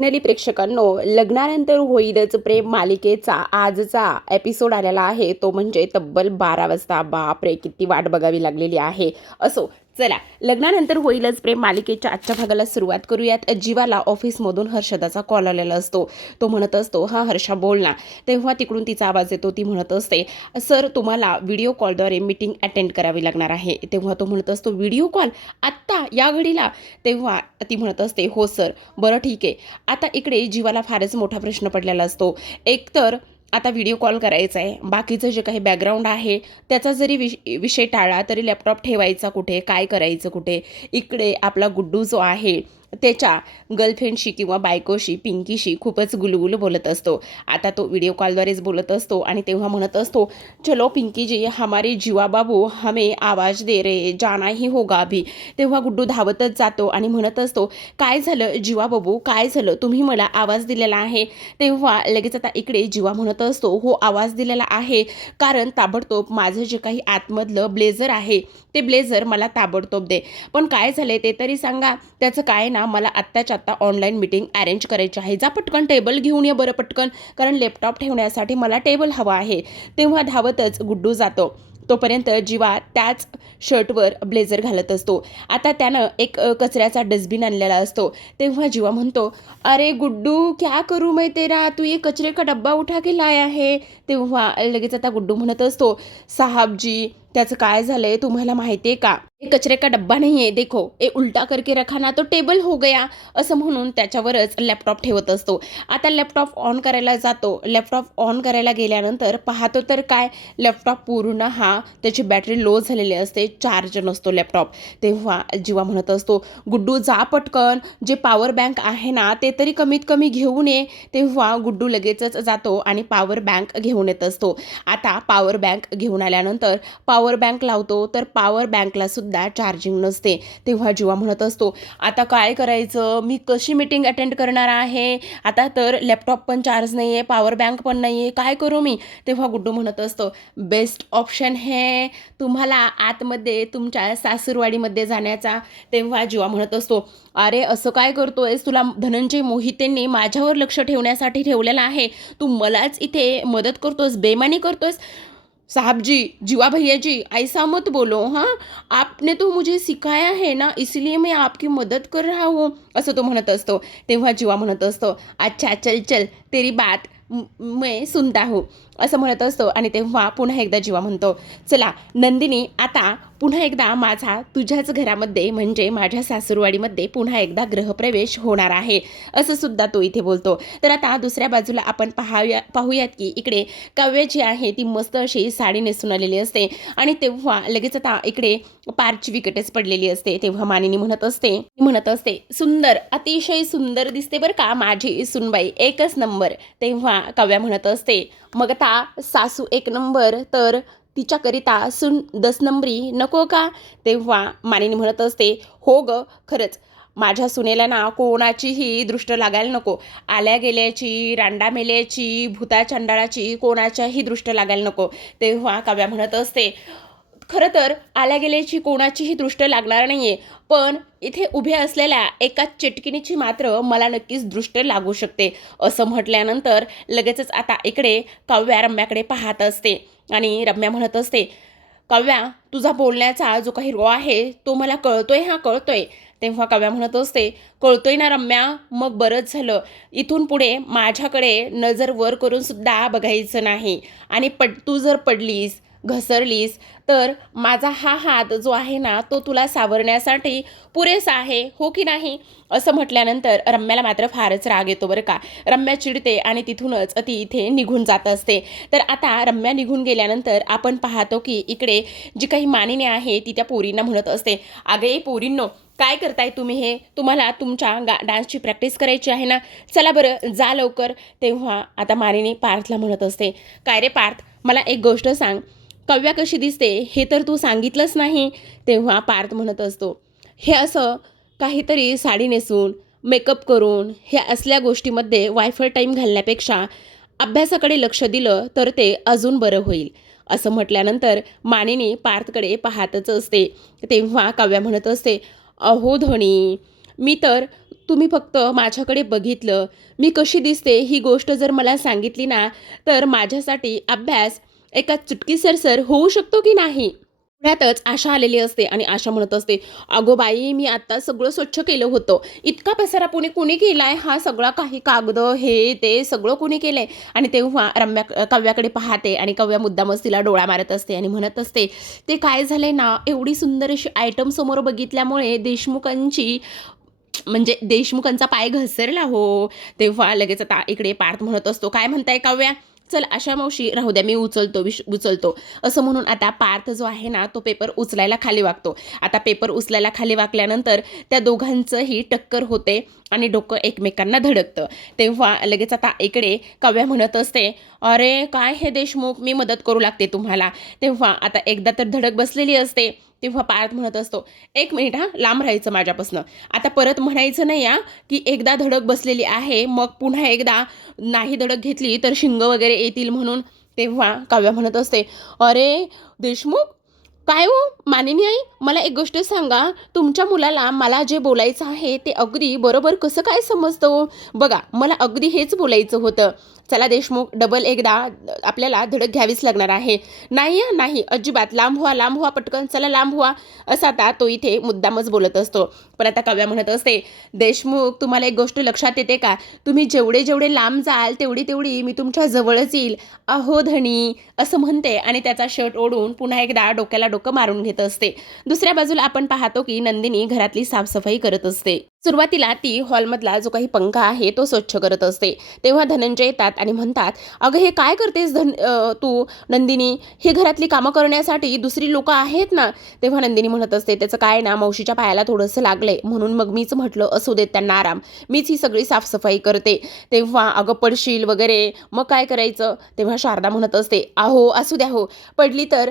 Finally प्रेक्षकांनो, लग्नानंतर होईलच प्रेम मालिकेचा आजचा एपिसोड आलेला आहे. तो म्हणजे तब्बल 12 वाजता. बापरे, किती वाट बघावी लागलेली आहे. असो, चला लग्नानंतर होईलच प्रेम मालिकेच्या आजच्या भागाला सुरुवात करूयात. जीवाला ऑफिसमधून हर्षदाचा कॉल आलेला असतो. तो म्हणत असतो, हां हर्षा बोल ना. तेव्हा तिकडून तिचा आवाज येतो. ती म्हणत असते, सर तुम्हाला व्हिडिओ कॉलद्वारे मीटिंग अटेंड करावी लागणार आहे. तेव्हा तो म्हणत असतो, व्हिडिओ कॉल आत्ता या घडीला? तेव्हा ती म्हणत असते, हो सर. बरं ठीक आहे. आता इकडे जीवाला फारच मोठा प्रश्न पडलेला असतो. एकतर आता व्हिडिओ कॉल करायचा आहे, बाकीचं जे काही बॅकग्राऊंड आहे त्याचा जरी विषय टाळला तरी लॅपटॉप ठेवायचा कुठे, काय करायचं कुठे. इकडे आपला गुड्डू जो आहे त्याच्या गर्लफ्रेंडशी किंवा बायकोशी पिंकीशी खूपच गुलगुल बोलत असतो. आता तो व्हिडिओ कॉलद्वारेच बोलत असतो आणि तेव्हा म्हणत असतो, चलो पिंकी जी, हमारे जीवा बाबू हमें आवाज दे रे, जाना ही होगा अभी. तेव्हा गुड्डू धावतच जातो आणि म्हणत असतो, काय झालं जीवा बाबू, काय झालं, तुम्ही मला आवाज दिलेला आहे. तेव्हा लगेच आता इकडे जीवा म्हणत असतो, हो आवाज दिलेला आहे, कारण ताबडतोब माझं जे काही आतमधलं ब्लेझर आहे ते ब्लेझर मला ताबडतोब दे. पण काय झाले ते तरी सांगा. त्याचं काय ना, मला आत्ताच्या आत्ता ऑनलाईन मीटिंग अरेंज करायची आहे. जा पटकन टेबल घेऊन ये बरं पटकन, कारण लॅपटॉप ठेवण्यासाठी मला टेबल हवा आहे. तेव्हा धावतच गुड्डू जातो. तोपर्यंत जीवा त्याच शर्टवर ब्लेझर घालत असतो. आता त्यानं एक कचऱ्याचा डस्टबिन आणलेला असतो. तेव्हा जीवा म्हणतो, अरे गुड्डू क्या करू मैं तेरा, तू ये कचरे का डब्बा उठा के लाया है. तेव्हा लगेच आता गुड्डू म्हणत असतो, साहब जी त्याचं काय झालंय तुम्हाला माहिती आहे का, हे कचरे का डब्बा नाही आहे, देखो ए उलटा करके रखा ना तो टेबल हो गया. असं म्हणून त्याच्यावरच लॅपटॉप ठेवत असतो. आता लॅपटॉप ऑन करायला जातो. लॅपटॉप ऑन करायला गेल्यानंतर पाहतो तर काय, लॅपटॉप पूर्ण त्याची बॅटरी लो झालेली असते, चार्ज नसतो लॅपटॉप. तेव्हा जीवा म्हणत असतो, गुड्डू जा पटकन, जे पॉवर बँक आहे ना ते तरी कमीत कमी घेऊन ये. तेव्हा गुड्डू लगेचच जातो आणि पॉवर बँक घेऊन येत असतो. आता पॉवर बँक घेऊन आल्यानंतर पॉवर बँक लावतो तर पॉवर बँकला सुद्धा चार्जिंग नसते. तेव्हा जीवा म्हणत असतो, आता काय करायचं, मी कशी मीटिंग अटेंड करणार आहे. आता तर लॅपटॉप पण चार्ज नाही आहे, पॉवर बँक पण नाही आहे, काय करू मी. तेव्हा गुड्डू म्हणत असतो, बेस्ट ऑप्शन है तुम्हाला आतमध्ये तुमच्या सासूरवाडीमध्ये जाण्याचा. तेव्हा जीवा म्हणत असतो, अरे असं काय करतोयस, तुला धनंजय मोहितेंनी माझ्यावर लक्ष ठेवण्यासाठी ठेवलेलं आहे, तू मलाच इथे मदत करतोस, बेमानी करतोस. साहब जी, जीवा भैया जी, ऐसा मत बोलो. हाँ, आपने तो मुझे सिखाया है ना, इसलिए मैं आपकी मदत कर रहा हूँ, असं तो म्हणत असतो. तेव्हा जीवा म्हणत असतो, अच्छा चल चल तेरी बात मैं सुनता हूँ, असं म्हणत असतो. आणि तेव्हा पुन्हा एकदा जीवा म्हणतो, चला नंदिनी, आता पुन्हा एकदा माझा तुझ्याच घरामध्ये म्हणजे माझ्या सासूरवाडीमध्ये पुन्हा एकदा ग्रहप्रवेश होणार आहे, असं सुद्धा तो इथे बोलतो. तर आता दुसऱ्या बाजूला आपण पाहूयात की इकडे काव्य जी आहे ती मस्त अशी साडी नेसून आलेली असते. आणि तेव्हा लगेच आता इकडे पारची विकेटच पडलेली असते. तेव्हा मानिनी म्हणत असते, सुंदर, अतिशय सुंदर दिसते बरं का माझी सुनबाई, एकच नंबर. तेव्हा काव्या म्हणत असते, मग आता सासू एक नंबर तर तिच्याकरिता सून 10 नंबरी नको का. तेव्हा मानिनी म्हणत असते, हो ग खरंच, माझ्या सुनेला ना कोणाचीही दृष्ट लागायला नको, आल्या गेल्याची, रांडा मेल्याची, भूता चंडाळाची कोणाच्याही दृष्ट लागायला नको. तेव्हा काव्या म्हणत असते, खरं तर आल्या गेल्याची कोणाचीही दृष्ट लागणार नाही आहे, पण इथे उभ्या असलेल्या एका चिटकिनीची मात्र मला नक्कीच दृष्ट लागू शकते. असं म्हटल्यानंतर लगेचच आता इकडे काव्या रम्याकडे पाहत असते आणि रम्या म्हणत असते, काव्या तुझा बोलण्याचा जो काही रो आहे तो मला कळतोय, कळतोय. तेव्हा काव्या म्हणत असते, कळतोय ना रम्या, मग बरंच झालं, इथून पुढे माझ्याकडे नजर वर करून सुद्धा बघायचं नाही. आणि तू जर पडलीस, घसरलीस तर माझा हात जो आहे ना तो तुला सावरण्यासाठी पुरेसा आहे, हो की नाही. असं म्हटल्यानंतर रम्याला मात्र फारच राग येतो बरं का. रम्या चिडते आणि तिथूनच ती इथे निघून जात असते. तर आता रम्या निघून गेल्यानंतर आपण पाहतो की इकडे जी काही मानिनी आहे ती त्या पोरींना म्हणत असते, अगे पोरींनो, काय करताय तुम्ही, हे तुम्हाला तुमच्या डान्सची प्रॅक्टिस करायची आहे ना, चला बरं जा लवकर. तेव्हा आता मानिनी पार्थला म्हणत असते, काय रे पार्थ, मला एक गोष्ट सांग, काव्या कशी दिसते हे तर तू सांगितलंच नाही. तेव्हा पार्थ म्हणत असतो, हे असं काहीतरी साडी नेसून मेकअप करून हे असल्या गोष्टीमध्ये वायफळ टाईम घालण्यापेक्षा अभ्यासाकडे लक्ष दिलं तर ते अजून बरं होईल. असं म्हटल्यानंतर मानिनी पार्थकडे पाहतच असते. तेव्हा काव्या म्हणत असते, अहो धनी, मी तर तुम्ही फक्त माझ्याकडे बघितलं, मी कशी दिसते ही गोष्ट जर मला सांगितली ना, तर माझ्यासाठी अभ्यास एका चुटकीसरसर होऊ शकतो की नाही? पुण्यातच आशा आलेली असते आणि आशा म्हणत असते, "अगो बाई, मी आता सगळं स्वच्छ केलं होतं. इतका पसारा कुणी केलाय? हा सगळा काही कागदं, हे ते सगळं कुणी केलंय?" आणि तेव्हा काव्याकडे पाहते आणि काव्या मुद्दामच तिला डोळा मारत असते आणि म्हणत असते, "ते काय झालंय ना, एवढी सुंदर अशी आयटम समोर बघितल्यामुळे देशमुखांचा पाय घसरला हो." तेव्हा लगेच आता इकडे पार्थ म्हणत असतो, "काय म्हणताय काव्या? चल आशा मावशी राहू द्या, मी उचलतो." असं म्हणून आता पार्थ जो आहे ना, तो पेपर उचलायला खाली वाकतो. आता पेपर उचलायला खाली वाकल्यानंतर त्या दोघांचंही टक्कर होते आणि डोकं एकमेकांना धडकतं. तेव्हा लगेच आता इकडे काव्या म्हणत असते, "अरे काय हे देशमुख, मी मदत करू लागते तुम्हाला." तेव्हा आता एकदा तर धडक बसलेली असते. तेव्हा पार्थ म्हणत असतो, "1 मिनिट हां, लांब राहायचं माझ्यापासनं. आता परत म्हणायचं नाही हां, की एकदा धडक बसलेली आहे, मग पुन्हा एकदा नाही धडक घेतली तर शिंग वगैरे येतील म्हणून." तेव्हा काव्या म्हणत असते, "अरे देशमुख, काय हो मानिनी आई, मला एक गोष्ट सांगा, तुमच्या मुलाला मला जे बोलायचं आहे ते अगदी बरोबर कसं काय समजतं हो? बघा, मला अगदी हेच बोलायचं होतं. चला देशमुख, डबल एकदा आपल्याला धडक घ्यावीच लागणार आहे." "नाही हं, नाही, अजिबात. लांब व्हा पटकन. चला लांब व्हा." असं आता तो इथे मुद्दामच बोलत असतो. पण आता काव्या म्हणत असते, "देशमुख, तुम्हाला एक गोष्ट लक्षात येते का? तुम्ही जेवढे लांब जाल तेवढी मी तुमच्या जवळच येईल. अहो धनी." असं म्हणते आणि त्याचा शर्ट ओढून पुन्हा एकदा डोक्याला डोकं मारून घेत असते. दुसऱ्या बाजूला आपण पाहतो की नंदिनी घरातली साफसफाई करत असते. सुरुवातीला ती हॉलमधला जो काही पंखा आहे तो स्वच्छ करत असते. तेव्हा धनंजय येतात आणि म्हणतात, "अगं हे काय करतेस तू नंदिनी? ही घरातली कामं करण्यासाठी दुसरी लोकं आहेत ना." तेव्हा नंदिनी म्हणत असते, "त्याचं काय ना, मावशीच्या पायाला थोडंसं लागलंय म्हणून मग मीच म्हटलं असू देत त्यांना आराम. मीच ही सगळी साफसफाई करते." तेव्हा "अगं पडशील वगैरे, मग काय करायचं?" तेव्हा शारदा म्हणत असते, "अहो असू द्या हो, पडली तर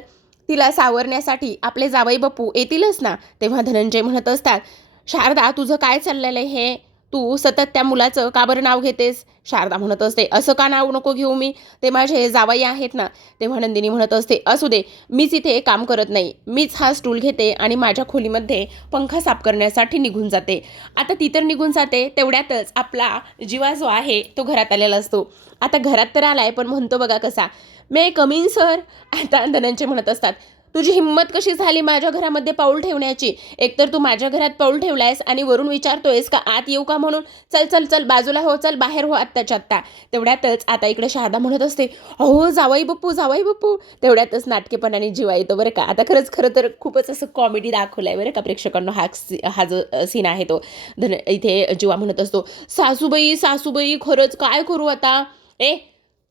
तिला सावरण्यासाठी आपले जावई बापू येतीलच ना." तेव्हा धनंजय म्हणत असतात, "शारदा, तुझं काय चाललेलं आहे हे? तू सतत त्या मुलाचं का बरं नाव घेतेस?" शारदा म्हणत असते, "असं का नाव नको घेऊ मी? ते माझे जावई आहेत ना." तेव्हा नंदिनी म्हणत असते, "असू दे, मीच इथे काम करत नाही. मीच हा स्टूल घेते आणि माझ्या खोलीमध्ये पंखा साफ करण्यासाठी निघून जाते." आता ती तर निघून जाते, तेवढ्यातच आपला जीवा जो आहे तो घरात आलेला असतो. आता घरात तर आलाय, पण म्हणतो बघा कसा, "मे कम इन सर?" आता धनंजय म्हणत असतात, "तुझी हिंमत कशी झाली माझ्या घरामध्ये पाऊल ठेवण्याची? एकतर तू माझ्या घरात पाऊल ठेवलायस आणि वरून विचारतोयस का आत येऊ का म्हणून? चल चल चल, बाजूला हो, चल बाहेर हो आत्ताच्या आत्ता." तेवढ्यातच आता इकडे शारदा म्हणत असते, "अहो जावई बापू." तेवढ्यातच नाटकेपणाने जीवा येतो बरं का. आता खरं तर खूपच असं कॉमेडी दाखवलंय बरं का प्रेक्षकांना. हा जो सीन आहे तो इथे जीवा म्हणत असतो, "सासूबाई खरंच काय करू आता? ए,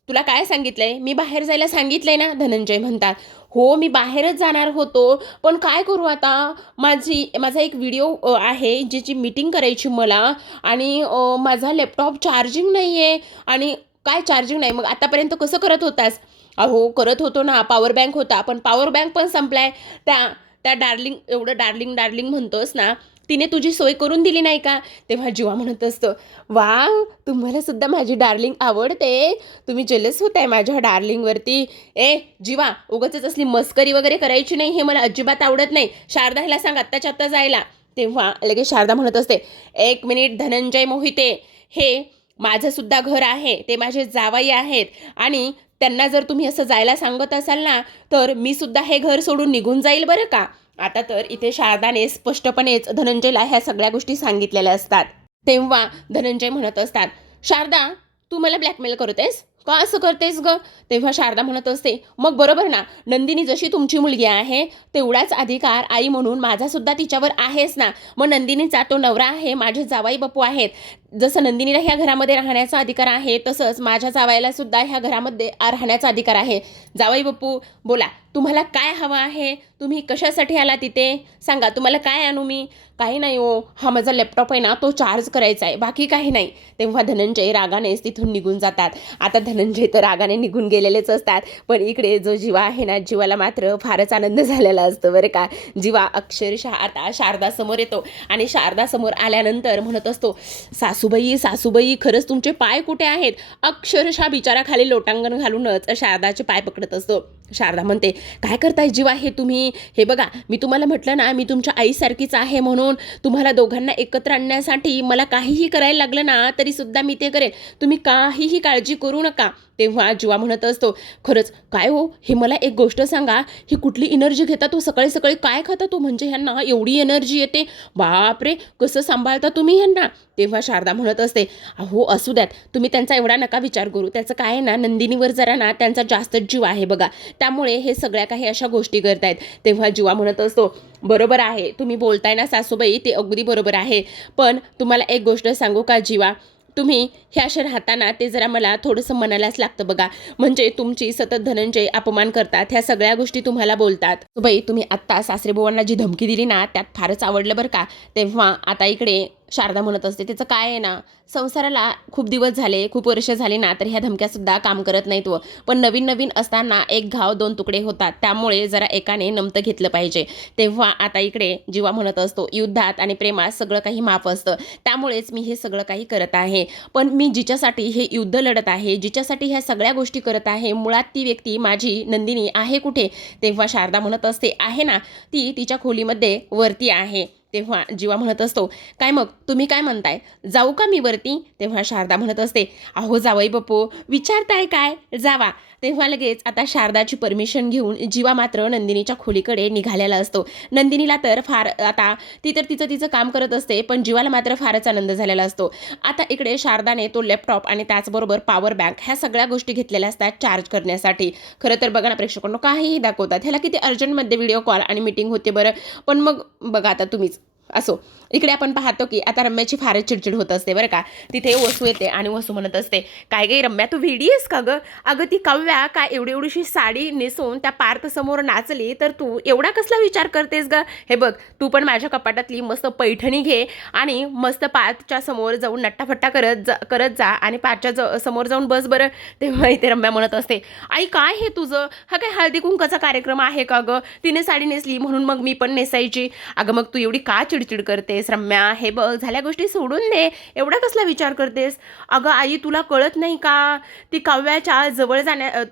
तुला काय सांगितलंय? मी बाहेर जायला सांगितलंय ना." धनंजय म्हणतात, "हो, मी बाहेरच जाणार होतो, पण काय करू आता? माझा एक व्हिडिओ आहे, ज्याची मीटिंग करायची मला आणि माझा लॅपटॉप चार्जिंग नाही आहे." "आणि काय चार्जिंग नाही? मग आतापर्यंत कसं करत होतास?" "अहो, करत होतो ना, पॉवर बँक होता, पण पॉवर बँक पण संपलाय. त्या त्या डार्लिंग म्हणतोस ना, तिने तुझी सोय करून दिली नाही का?" तेव्हा जीवा म्हणत असतो, "वाव! तुम्हाला सुद्धा माझी डार्लिंग आवडते. तुम्ही जेलस होताय माझ्या डार्लिंगवरती. ए जीवा, उगाचच असली मस्करी वगैरे करायची नाही, हे मला अजिबात आवडत नाही. शारदा ह्याला सांग आत्ताच्या आत्ता जायला." तेव्हा लगेच शारदा म्हणत असते, "1 मिनिट धनंजय मोहिते, हे माझं सुद्धा घर आहे, ते माझे जावई आहेत आणि त्यांना जर तुम्ही असं जायला सांगत असाल ना, तर मी सुद्धा हे घर सोडून निघून जाईल बरं का." आता तर इथे शारदाने स्पष्टपणेच धनंजयला ह्या सगळ्या गोष्टी सांगितलेल्या असतात. तेव्हा धनंजय म्हणत असतात, "शारदा, तू मला ब्लॅकमेल करतेस? का असं करतेस गं?" तेव्हा शारदा म्हणत असते, "मग बरोबर ना, नंदिनी जशी तुमची मुलगी आहे, तेवढाच अधिकार आई म्हणून माझा सुद्धा तिच्यावर आहेच ना. मग नंदिनीचा तो नवरा आहे, माझे जावई बापू आहेत. जसं नंदिनीला ह्या घरामध्ये राहण्याचा अधिकार आहे, तसंच माझ्या जावयाला सुद्धा ह्या घरामध्ये राहण्याचा अधिकार आहे. जावई बापू, बोला, तुम्हाला काय हवं आहे? तुम्ही कशासाठी आला तिथे? सांगा, तुम्हाला काय आणू मी?" "काही नाही हो, हा माझा लॅपटॉप आहे ना, तो चार्ज करायचा आहे, बाकी काही नाही." तेव्हा धनंजय रागानेच तिथून निघून जातात. आता धनंजय तर रागाने निघून गेलेलेच असतात, पण इकडे जो जीवा आहे ना, जीवाला मात्र फारच आनंद झालेला असतो बरं का. जीवा अक्षरशः आता शारदासमोर येतो आणि शारदासमोर आल्यानंतर म्हणत असतो, सासूबाई खरंच तुमचे पाय कुठे आहेत?" अक्षरशः बिचारा खाली लोटांगण घालूनच शारदाचे पाय पकडत असतो. शारदा म्हणते, काय करताय जीवा हे तुम्ही? हे बघा, मी तुम्हाला म्हटलं ना, मी तुमच्या आईसारखीच आहे म्हणून. तुम्हाला दोघांना एकत्र आणण्यासाठी मला काहीही करायला लागलं ना तरीसुद्धा मी ते करेन. तुम्ही काहीही काळजी करू नका. तेव्हा जीवा म्हणत असतो, खरंच काय हो, हे मला एक गोष्ट सांगा, ही कुठली एनर्जी घेता तो? सकाळी सकाळी काय खाता तो? म्हणजे ह्यांना एवढी एनर्जी येते? बापरे, कसं सांभाळता तुम्ही ह्यांना? तेव्हा शारदा म्हणत असते, अहो असू द्यात, तुम्ही त्यांचा एवढा नका विचार करू. त्याचं काय आहे ना, नंदिनीवर जरा ना त्यांचा जास्तच जीव आहे बघा, त्यामुळे हे सगळ्या काही अशा गोष्टी करतायत. तेव्हा जीवा म्हणत असतो, बरोबर आहे तुम्ही बोलताय ना सासूबाई, ते अगदी बरोबर आहे. पण तुम्हाला एक गोष्ट सांगू का जीवा, तुम्ही हे असे राहताना ते जरा मला थोडंसं मनालाच लागतं बघा. म्हणजे तुमची सतत धनंजय अपमान करतात, ह्या सगळ्या गोष्टी तुम्हाला बोलतात. बाई, तुम्ही आत्ता सासरेबुवांना जी धमकी दिली ना, त्यात फारच आवडलं बरं का. तेव्हा आता इकडे शारदा म्हणत असते, त्याचं काय आहे ना, संसाराला खूप दिवस झाले, खूप वर्ष झाली ना, तर ह्या धमक्यासुद्धा काम करत नाहीत. पण नवीन नवीन असताना एक घाव दोन तुकडे होतात, त्यामुळे जरा एकाने नमतं घेतलं पाहिजे. तेव्हा आता इकडे जीवा म्हणत असतो, युद्धात आणि प्रेमात सगळं काही माफ असतं, त्यामुळेच मी हे सगळं काही करत आहे. पण मी जिच्यासाठी हे युद्ध लढत आहे, जिच्यासाठी ह्या सगळ्या गोष्टी करत आहे, मुळात ती व्यक्ती माझी नंदिनी आहे कुठे? तेव्हा शारदा म्हणत असते, आहे ना, ती तिच्या खोलीमध्ये वरती आहे. तेव्हा जीवा म्हणत असतो, काय मग तुम्ही काय म्हणताय, जाऊ का मी वरती? तेव्हा शारदा म्हणत असते, अहो जावई बापू, विचारताय काय, जावा. तेव्हा लगेच आता शारदाची परमिशन घेऊन जीवा मात्र नंदिनीच्या खोलीकडे निघालेला असतो. नंदिनीला तर फार आता ती तर तिचं काम करत असते, पण जीवाला मात्र फारच आनंद झालेला असतो. आता इकडे शारदाने तो लॅपटॉप आणि त्याचबरोबर पॉवर बँक ह्या सगळ्या गोष्टी घेतलेल्या असतात चार्ज करण्यासाठी. खरं तर बघा ना प्रेक्षकांनो, काहीही दाखवतात, ह्याला किती अर्जंटमध्ये व्हिडिओ कॉल आणि मीटिंग होते बरं. पण मग बघा आता तुम्हीच. असो, इकडे आपण पाहतो की आता रम्याची फारच चिडचिड होत असते बरं का. तिथे वसू येते आणि वसू म्हणत असते, काय गे रम्या, तू वेडी आहेस का गं? अगं ती काव्या काय एवढीशी साडी नेसून त्या पार्थ समोर नाचली, तर तू एवढा कसला विचार करतेस ग? हे बघ, तू पण माझ्या कपाटातली मस्त पैठणी घे आणि मस्त पार्थच्या समोर जाऊन नट्टाफट्टा करत जा आणि पार्थच्या समोर जाऊन बस बरं. तेव्हा इथे रम्या म्हणत असते, आई काय हे तुझं, हा काय हळदी कुंकाचा कार्यक्रम आहे का गं? तिने साडी नेसली म्हणून मग मी पण नेसायची? अगं मग तू एवढी का चिडचिड करतेस रम्या? हे बघ, झाल्या गोष्टी सोडून दे, एवढा कसला विचार करतेस? अगं आई, तुला कळत नाही का, ती काव्याच्या जवळ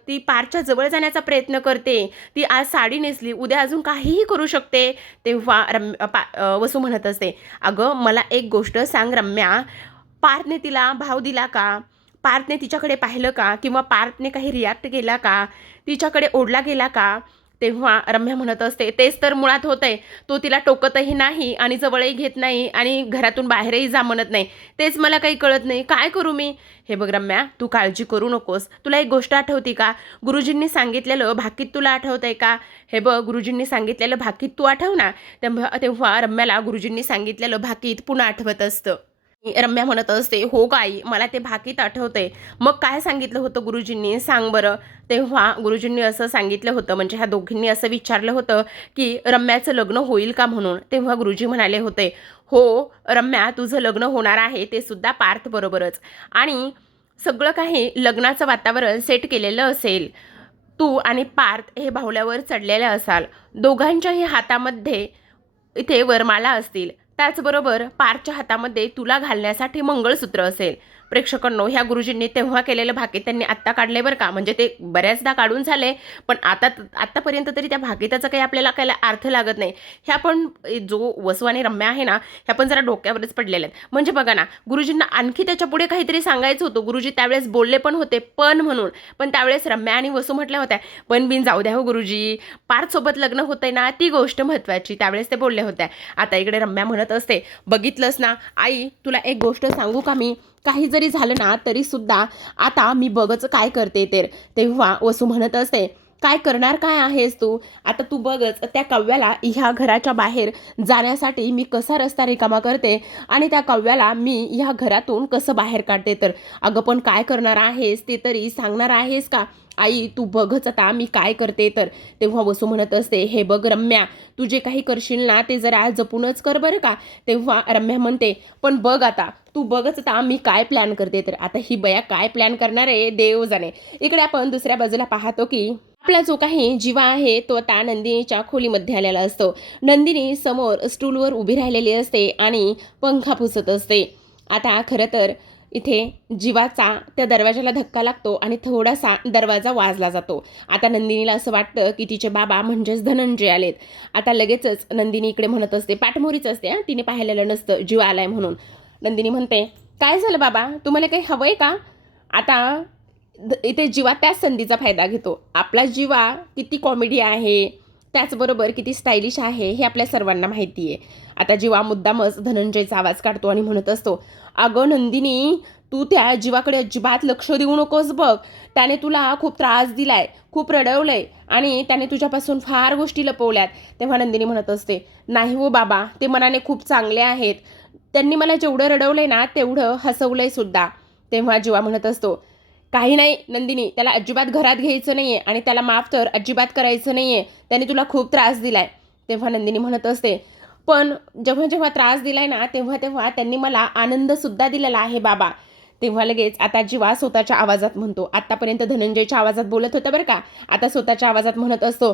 ती पारच्या जवळ जाण्याचा प्रयत्न करते. ती आज साडी नेसली, उद्या अजून काहीही करू शकते. तेव्हा वसू म्हणत असते, अगं मला एक गोष्ट सांग रम्या, पार्थने तिला भाव दिला का? पार्थने तिच्याकडे पाहिलं का? किंवा पार्थने काही रिॲक्ट केला का? तिच्याकडे ओढला गेला का? तेव्हा रम्या म्हणत असते, तेच तर मुळात होतंय, तो तिला टोकतही नाही आणि जवळही घेत नाही आणि घरातून बाहेरही जा म्हणत नाही. तेच मला काही कळत नाही, काय करू मी? हे बघ रम्या, तू काळजी करू नकोस. तुला एक गोष्ट आठवती का? गुरुजींनी सांगितलेलं भाकीत तुला आठवतंय का? हे बघ, गुरुजींनी सांगितलेलं भाकीत तू आठव ना. तेव्हा रम्याला गुरुजींनी सांगितलेलं भाकीत पुन्हा आठवत असतं. रम्या म्हणत असते, हो गाई, मला ते भाकीत आठवतंय. मग काय सांगितलं होतं गुरुजींनी, सांग बरं. तेव्हा गुरुजींनी असं सांगितलं होतं, म्हणजे ह्या दोघींनी असं विचारलं होतं की रम्याचं लग्न होईल का म्हणून. तेव्हा गुरुजी म्हणाले होते, हो रम्या, तुझं लग्न होणार आहे, ते सुद्धा पार्थ बरोबरच. आणि सगळं काही लग्नाचं वातावरण सेट केलेलं असेल. तू आणि पार्थ हे बाहुल्यावर चढलेले असाल, दोघांच्याही हातामध्ये इथे वरमाला असतील, त्याचबरोबर पारच्या हातामध्ये तुला घालण्यासाठी मंगळसूत्र असेल. प्रेक्षकांनो, ह्या गुरुजींनी तेव्हा केलेलं भाकीत त्यांनी आत्ता काढले बरं का. म्हणजे ते बऱ्याचदा काढून झाले, पण आत्तापर्यंत तरी त्या भाकीताचा काही आपल्याला काही अर्थ लागत नाही. ह्या पण जो वसू आणि रम्या आहे ना, ह्या पण जरा डोक्यावरच पडलेल्या आहेत. म्हणजे बघा ना, गुरुजींना आणखी त्याच्या पुढे काहीतरी सांगायचं होतं. गुरुजी त्यावेळेस बोलले पण होते पण म्हणून, पण त्यावेळेस रम्या आणि वसू म्हटल्या होत्या, पण बिन जाऊ द्या हो गुरुजी, पार्थसोबत लग्न होतंय ना, ती गोष्ट महत्त्वाची. त्यावेळेस ते बोलले होत्या. आता इकडे रम्या म्हणत असते, बघितलंस ना आई, तुला एक गोष्ट सांगू का मी, काही जरी झालं ना तरी सुद्धा आता मी बघच काय करते तर. तेव्हा वसू म्हणत असते, काय करणार काय आहेस तू? आता तू बघच त्या काव्याला ह्या घराच्या बाहेर जाण्यासाठी मी कसा रस्ता रिकामा करते आणि त्या काव्याला मी ह्या घरातून कसं बाहेर काढते तर. अगं पण काय करणार आहेस ते तरी सांगणार आहेस का? आई तू बघच आता मी काय करते तर. तेव्हा वसू म्हणत असते, हे बघ रम्या, तू जे काही करशील ना ते जरा जपूनच कर बरं का. तेव्हा रम्या म्हणते, पण बघ आता, तू बघच आता मी काय प्लॅन करते तर. आता ही बया काय प्लॅन करणार आहे देव जाणे. इकडे आपण दुसऱ्या बाजूला पाहतो की आपला जो काही जीवा आहे तो आता नंदिनीच्या खोलीमध्ये आलेला असतो. नंदिनी समोर स्टूलवर उभी राहिलेली असते आणि पंखा पुसत असते. आता खरं तर इथे जीवाचा त्या दरवाजाला धक्का लागतो आणि थोडासा दरवाजा वाजला जातो. आता नंदिनीला असं वाटतं की तिचे बाबा म्हणजेच धनंजय आलेत. आता लगेचच नंदिनी इकडे म्हणत असते, पाठमोरीच असते हां, तिने पाहिलेलं नसतं जीवा आलाय म्हणून. नंदिनी म्हणते, काय झालं बाबा, तुम्हाला काही हवंय का? आता इथे जीवा त्याच संधीचा फायदा घेतो. आपला जीवा किती कॉमेडी आहे, त्याचबरोबर किती स्टायलिश आहे हे आपल्या सर्वांना माहिती आहे. आता जीवा मुद्दामच धनंजयचा आवाज काढतो आणि म्हणत असतो, अगं नंदिनी, तू त्या जीवाकडे अजिबात लक्ष देऊ नकोस बघ. त्याने तुला खूप त्रास दिलाय, खूप रडवलंय आणि त्याने तुझ्यापासून फार गोष्टी लपवल्यात. तेव्हा नंदिनी म्हणत असते, नाही हो बाबा, ते मनाने खूप चांगले आहेत. त्यांनी मला जेवढं रडवलंय ना तेवढं हसवलंय सुद्धा. तेव्हा जीवा म्हणत असतो, काही नाही नंदिनी, त्याला अजिबात घरात घ्यायचं नाही आहे आणि त्याला माफ तर अजिबात करायचं नाही आहे. त्याने तुला खूप त्रास दिलाय. तेव्हा नंदिनी म्हणत असते, पण जेव्हा जेव्हा त्रास दिलाय ना तेव्हा तेव्हा त्यांनी मला आनंदसुद्धा दिलेला आहे बाबा. तेव्हा लगेच आता जीवा स्वतःच्या आवाजात म्हणतो, आत्तापर्यंत धनंजयच्या आवाजात बोलत होता बरं का, आता स्वतःच्या आवाजात म्हणत असतो,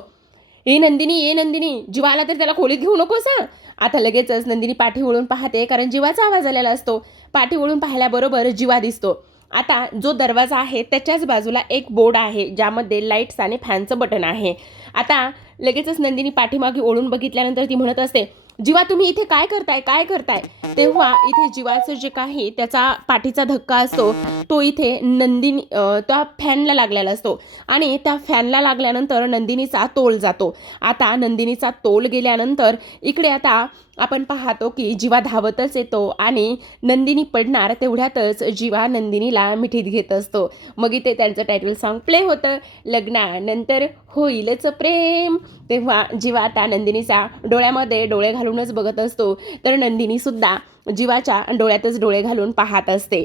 ए नंदिनी, ए नंदिनी, जीवा आला तर त्याला खोलीत घेऊ नकोस हां. आता लगेचच नंदिनी पाठी वळून पाहते, कारण जीवाचा आवाज आलेला असतो. पाठी वळून पाहिल्याबरोबर जीवा दिसतो. आता जो दरवाजा आहे त्याच्याच बाजूला एक बोर्ड आहे, ज्यामध्ये लाईट्स आणि फॅनचं बटन आहे. आता लगेचच नंदिनी पाठीमागे ओढून बघितल्यानंतर ती म्हणत असते, जीवा तुम्ही इथे काय करताय, काय करताय? तेव्हा इथे जीवाचं जे काही त्याचा पाठीचा धक्का असतो तो इथे त्या फॅनला लागलेला असतो आणि त्या फॅनला लागल्यानंतर नंदिनीचा तोल जातो. आता नंदिनीचा तोल गेल्यानंतर इकडे आता आपण पाहतो की जीवा धावतच येतो आणि नंदिनी पडणार तेवढ्यातच जीवा नंदिनीला मिठीत घेत असतो. मग इथे त्यांचं टायटल सॉन्ग प्ले होतं, लग्नानंतर होईलच प्रेम. तेव्हा जीवा आता नंदिनीचा डोळ्यामध्ये डोळे घालूनच बघत असतो, तर नंदिनीसुद्धा जीवाच्या डोळ्यातच डोळे घालून पाहत असते.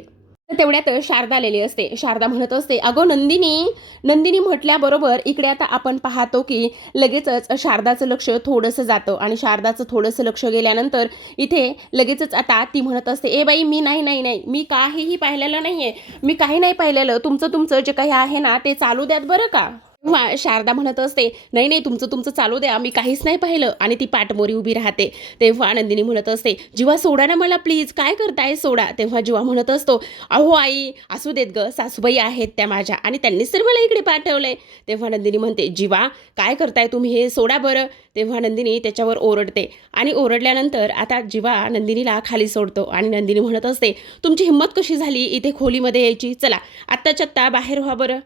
तर तेवढ्यात शारदा आलेली असते. शारदा म्हणत असते, अगं नंदिनी, नंदिनी म्हटल्याबरोबर इकडे आता आपण पाहतो की लगेचच शारदाचं लक्ष थोडंसं जातं आणि शारदाचं थोडंसं लक्ष गेल्यानंतर इथे लगेचच आता ती म्हणत असते, ए बाई, मी नाही नाही नाही, मी काहीही पाहिलेलं नाही आहे, मी काही नाही पाहिलेलं, तुमचं जे काही आहे ना ते चालू द्यात बरं का. तेव्हा शारदा म्हणत असते, नाही नाही, तुमचं चालू द्या, मी काहीच नाही पाहिलं, आणि ती पाठमोरी उभी राहते. तेव्हा नंदिनी म्हणत असते, जीवा सोडा ना मला प्लीज, काय करताय, सोडा. तेव्हा जीवा म्हणत असतो, अहो आई, असू देत ग, सासूबाई आहेत त्या माझ्या आणि त्यांनीच तर मला इकडे पाठवलंय. तेव्हा नंदिनी म्हणते, जीवा काय करताय तुम्ही, हे सोडा बरं. तेव्हा नंदिनी त्याच्यावर ओरडते आणि ओरडल्यानंतर आता जीवा नंदिनीला खाली सोडतो आणि नंदिनी म्हणत असते, तुमची हिंमत कशी झाली इथे खोलीमध्ये यायची, चला आत्ताच्या आत्ता बाहेर व्हा बरं.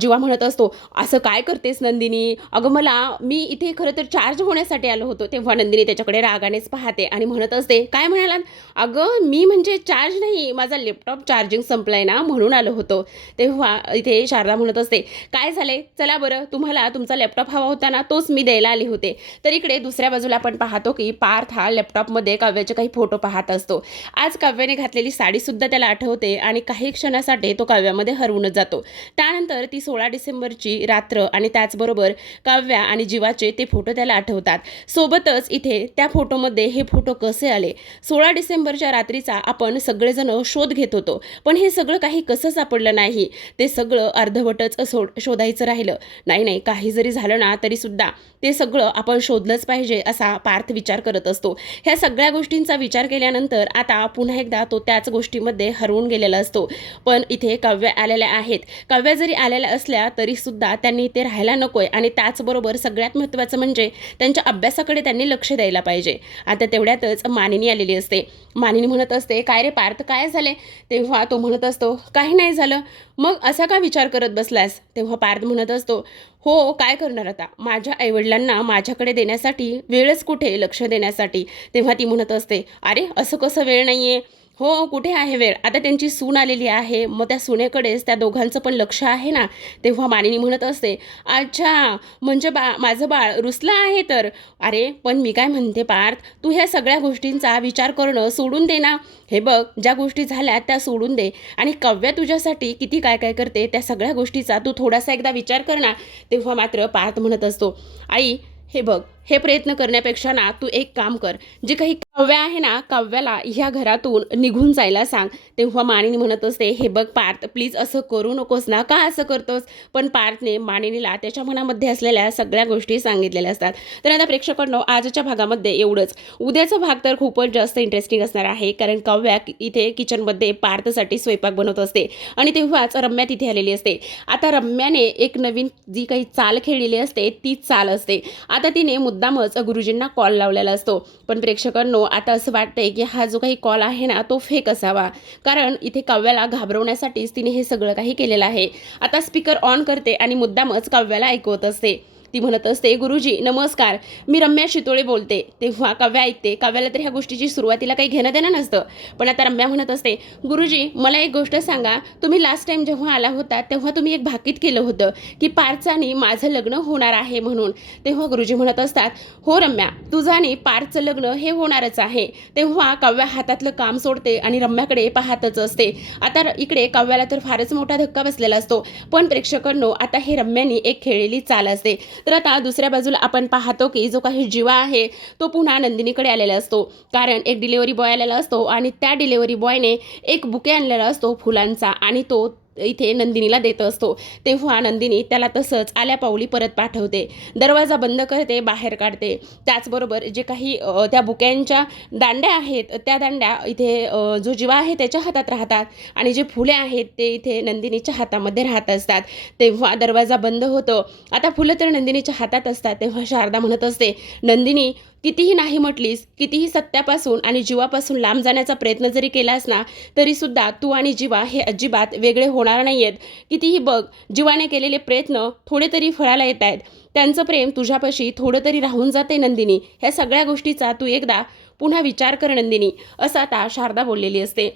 जीवा म्हणत असतो, असं काय करतेस नंदिनी, अगं मी इथे खरं तर चार्ज होण्यासाठी आलो होतो. तेव्हा नंदिनी त्याच्याकडे रागानेच पाहते आणि म्हणत असते, काय म्हणालात? अगं मी म्हणजे चार्ज नाही, माझा लॅपटॉप चार्जिंग संपलाय ना म्हणून आलो होतो. तेव्हा इथे शारदा म्हणत असते, काय झाले, चला बरं, तुम्हाला तुमचा लॅपटॉप हवा होता ना, तोच मी द्यायला आले होते. तर इकडे दुसऱ्या बाजूला आपण पाहतो की पार्थ हा लॅपटॉपमध्ये काव्याचे काही फोटो पाहत असतो. आज काव्याने घातलेली साडीसुद्धा त्याला आठवते आणि काही क्षणासाठी तो काव्यामध्ये हरवूनच जातो. त्यानंतर ती 16 डिसेंबरची रात्र आणि त्याचबरोबर काव्या आणि जीवाचे ते फोटो त्याला आठवतात. सोबतच इथे त्या फोटोमध्ये हे फोटो कसे आले, 16 डिसेंबरच्या रात्रीचा आपण सगळेजण शोध घेत होतो, पण हे सगळं काही कसं सापडलं नाही, ते सगळं अर्धवटच शोधायचं राहिलं. नाही नाही, काही जरी झालं ना तरीसुद्धा ते सगळं आपण शोधलंच पाहिजे असा पार्थ विचार करत असतो. ह्या सगळ्या गोष्टींचा विचार केल्यानंतर आता पुन्हा एकदा तो त्याच गोष्टीमध्ये हरवून गेलेला असतो. पण इथे काव्या आलेल्या आहेत. काव्या जरी आलेल्या असल्या तरीसुद्धा त्यांनी इथे राहायला नकोय आणि त्याचबरोबर सगळ्यात महत्त्वाचं म्हणजे त्यांच्या अभ्यासाकडे त्यांनी लक्ष द्यायला पाहिजे. आता तेवढ्यातच मानिनी आलेली असते. मानिनी म्हणत असते, काय रे पार्थ, काय झाले? तेव्हा तो म्हणत असतो, काही नाही झालं. मग असा का विचार करत बसलास? तेव्हा पार्थ म्हणत असतो, हो काय करणार आता, माझ्या आईवडिलांना माझ्याकडे देण्यासाठी वेळच कुठे लक्ष देण्यासाठी. तेव्हा ती म्हणत असते, अरे असं कसं वेळ नाही आहे? हो कुठे आहे वेळ, आता त्यांची सून आलेली आहे, मग त्या सुनेकडेच त्या दोघांचं पण लक्ष आहे ना. तेव्हा मानिनी म्हणत असते, अच्छा म्हणजे माझं बाळ रुसलं आहे तर. अरे पण मी काय म्हणते पार्थ, तू ह्या सगळ्या गोष्टींचा विचार करणं सोडून दे ना. हे बघ, ज्या गोष्टी झाल्या त्या सोडून दे आणि काव्या तुझ्यासाठी किती काय काय करते त्या सगळ्या गोष्टीचा तू थोडासा एकदा विचार कर ना. तेव्हा मात्र पार्थ म्हणत असतो, आई हे बघ, हे प्रयत्न करण्यापेक्षा ना तू एक काम कर, जे काही काव्या आहे ना, काव्याला ह्या घरातून निघून जायला सांग. तेव्हा मानिनी म्हणत असते, हे बघ पार्थ, प्लीज असं करू नकोस ना, का असं करतोस? पण पार्थने मानिनीला त्याच्या मनामध्ये असलेल्या सगळ्या गोष्टी सांगितलेल्या असतात. तर आता प्रेक्षकांनो, आजच्या भागामध्ये एवढंच. उद्याचा भाग तर खूपच जास्त इंटरेस्टिंग असणार आहे, कारण काव्या इथे किचनमध्ये पार्थसाठी स्वयंपाक बनवत असते आणि तेव्हाच रम्या तिथे आलेली असते. आता रम्याने एक नवीन जी काही चाल खेळलेली असते तीच चाल असते. आता तिने मुद्दामच गुरुजींना कॉल लावलेला असतो. पण प्रेक्षकांनो, आता असं वाटतंय की हा जो काही कॉल आहे ना तो फेक असावा, कारण इथे काव्याला घाबरवण्यासाठीच तिने हे सगळं काही केलेलं आहे. आता स्पीकर ऑन करते आणि मुद्दामच काव्याला ऐकवत असते. ती म्हणत असते, गुरुजी नमस्कार, मी रम्या शितोळे बोलते. तेव्हा काव्या ऐकते. काव्याला तर ह्या गोष्टीची सुरुवातीला काही घेणं देणं नसतं, पण आता रम्या म्हणत असते, गुरुजी मला एक गोष्ट सांगा, तुम्ही लास्ट टाइम जेव्हा आला होता तेव्हा तुम्ही एक भाकीत केलं होतं की पार्थचं आणि माझं लग्न होणार आहे म्हणून. तेव्हा गुरुजी म्हणत असतात, हो रम्या, तुझं आणि पार्थचं लग्न हे होणारच आहे. तेव्हा काव्या हातातलं काम सोडते आणि रम्याकडे पाहतच असते. आता इकडे काव्याला तर फारच मोठा धक्का बसलेला असतो. पण प्रेक्षकांनो, आता हे रम्यानी एक खेळलेली चाल असते. तर आता दुसऱ्या बाजूला आपण पाहतो की जो काही जीवा आहे तो पुन्हा नंदिनीकडे आलेला असतो, कारण एक डिलिव्हरी बॉय आलेला असतो आणि त्या डिलिव्हरी बॉयने एक बुके आणलेला असतो फुलांचा आणि तो इथे नंदिनीला देत असतो. तेव्हा नंदिनी त्याला तसंच आल्या पाऊली परत पाठवते, दरवाजा बंद करते, बाहेर काढते. त्याचबरोबर जे काही त्या बुक्यांच्या दांड्या आहेत त्या दांड्या इथे जो जीवा आहे त्याच्या हातात राहतात आणि जे फुले आहेत ते इथे नंदिनीच्या हातामध्ये राहत असतात. तेव्हा दरवाजा बंद होतो. आता फुलं तर नंदिनीच्या हातात असतात. तेव्हा शारदा म्हणत असते, नंदिनी कितीही नाही म्हटलीस, कितीही सत्यापासून आणि जीवापासून लांब जाण्याचा प्रयत्न जरी केलास ना, तरीसुद्धा तू आणि जीवा हे अजिबात वेगळे होणार नाही आहेत. कितीही बघ, जीवाने केलेले प्रयत्न थोडे तरी फळाला येत आहेत. त्यांचं प्रेम तुझ्यापाशी थोडं तरी राहून जाते नंदिनी. ह्या सगळ्या गोष्टीचा तू एकदा पुन्हा विचार कर नंदिनी, असं आता शारदा बोललेली असते.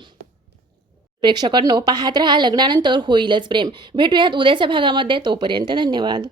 प्रेक्षकांनो, पाहत रहा लग्नानंतर होईलच प्रेम. भेटूयात उद्याच्या भागामध्ये. तोपर्यंत धन्यवाद.